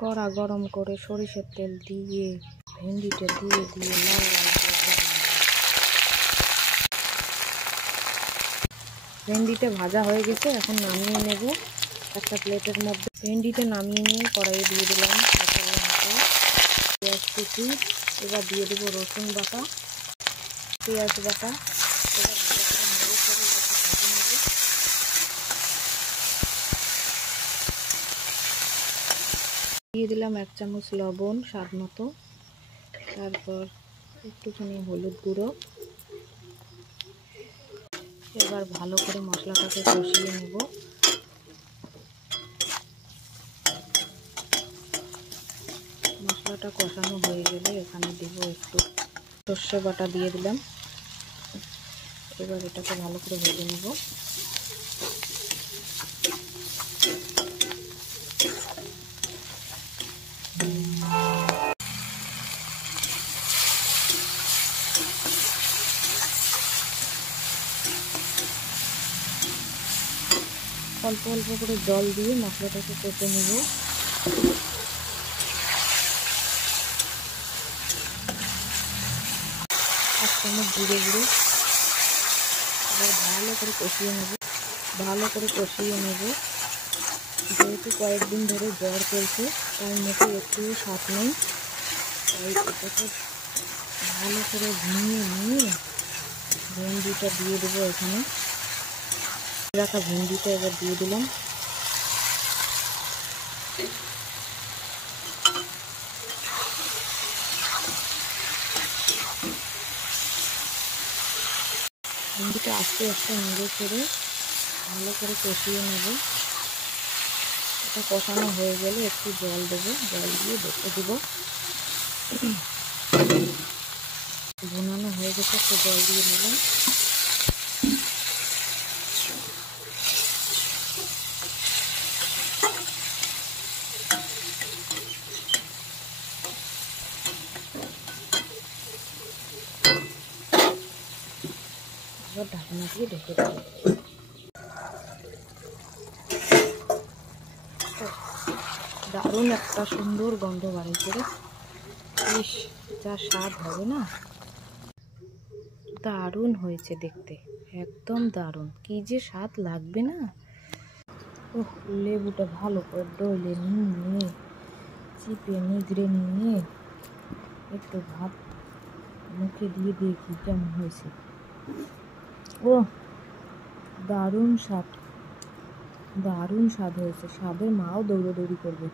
কড়া গরম করে সরিষার তেল দিয়ে ভেন্ডিটা দিয়ে দিয়ে লাল লাল করে ভেন্ডিটা ভাজা হয়ে গেছে। এখন নামিয়ে নেব একটা প্লেটের মধ্যে। ভেন্ডিটা নামিয়ে নিয়ে কড়াইয়ে দিয়ে দিলাম কাঁচা লঙ্কা, পেঁয়াজ কুচি। এবার দিয়ে দেবো রসুন বাটা, পেঁয়াজ বাটা। এবার ভালো করে নেড়ে চেড়ে এটাকে ভেজে নেব। দিয়ে দিলাম 1 চামচ লবণ স্বাদ মতো, তারপর একটুখানি হলুদ গুঁড়ো। এবার ভালো করে মশলাটাকে কষিয়ে নেব। মশলাটা কষানো হয়ে গেলে এখানে দেব একটু সর্ষে বাটা দিয়ে দিলাম। এবার এটাকে ভালো করে ভেজে নেব। অল্প অল্প করে জল দিয়ে মশলাটাকে কষে নেব। 1 চামচ জিরে গুঁড়ো। এবার ভালো করে কষিয়ে নেব, ভালো করে কষিয়ে নেব। যেহেতু কয়েকদিন ধরে জ্বর চলছে তাই মুখে একটু স্বাদ নেই, তাই এটাকে ভালো করে ভেঙে নিয়ে ভেন্ডিটা দিয়ে দেবো। এখানে রাখা ভেন্ডিটা এবার দিয়ে দিলাম। ভেন্ডিটা আস্তে আস্তে নেড়ে চেড়ে ভালো করে কষিয়ে নেব। এটা কষানো হয়ে গেলে একটু জল দেবো, জল দিয়ে দেখতে দেবো। ভুনানো হয়ে গেছে, একটু জল দিয়ে নিলাম। এবার ঢাকনা দিয়ে ঢেকে দেবো। দারুণ একটা সুন্দর গন্ধ বাড়িয়েছে রে। ইস, যা স্বাদ হবে না, দারুণ হয়েছে দেখতে, একদম দারুণ। কি যে স্বাদ লাগবে না। ওহ, লেবুটা ভালো করে ডলে নিয়ে চিপে নিগড়ে নিয়ে একটু ভাত মুখে দিয়ে দেখি কেমন হয়েছে। ও দারুণ স্বাদ, দারুণ স্বাদ হয়েছে। স্বাদের মাও দৌড়াদৌড়ি করবে।